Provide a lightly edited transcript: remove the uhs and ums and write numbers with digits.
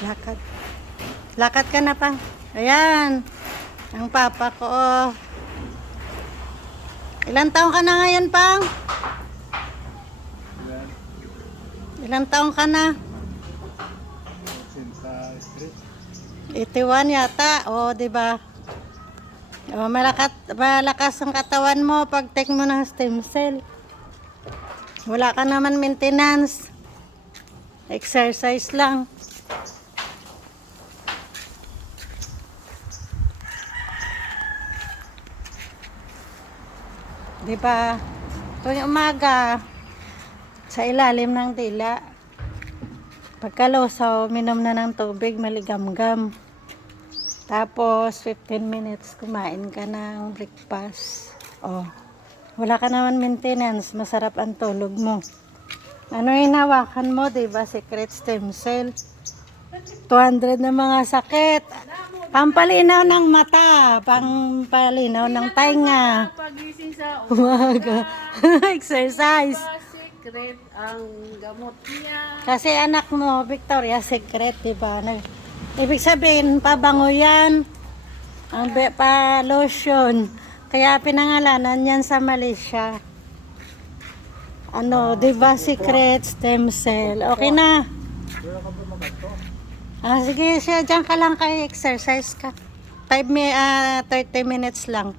Lakad. Lakad ka na pa. Ayan. Ang papa ko. Ilang taong ka na ngayon, Pang? Ilang taong ka na? Sa street. 81 yata. O, di ba? O, malakas ang katawan mo pag take mo ng stem cell. Wala ka naman maintenance. Exercise lang. Di ba? Tuwing umaga, sa ilalim ng dila, pagkalusaw, minom na ng tubig, maligamgam. Tapos, 15 minutes, kumain ka ng breakfast. Oh, wala ka naman maintenance, masarap ang tulog mo. Ano yung hinawakan mo, diba? Secret stem cell. 200 na mga sakit. Pampalinaw ng mata, pampalinaw ng tainga. Pagising sa Umaga. Exercise. secret ang gamot niya. Kasi anak mo, Victoria, secret, diba? Ibig sabihin, pabango yan. Ang pa-lotion. Kaya pinangalanan yan sa Malaysia. Ano, diba? Secret stem cell. Okay na. Sige, siya, dyan ka lang kay exercise ka. 30 minutes lang.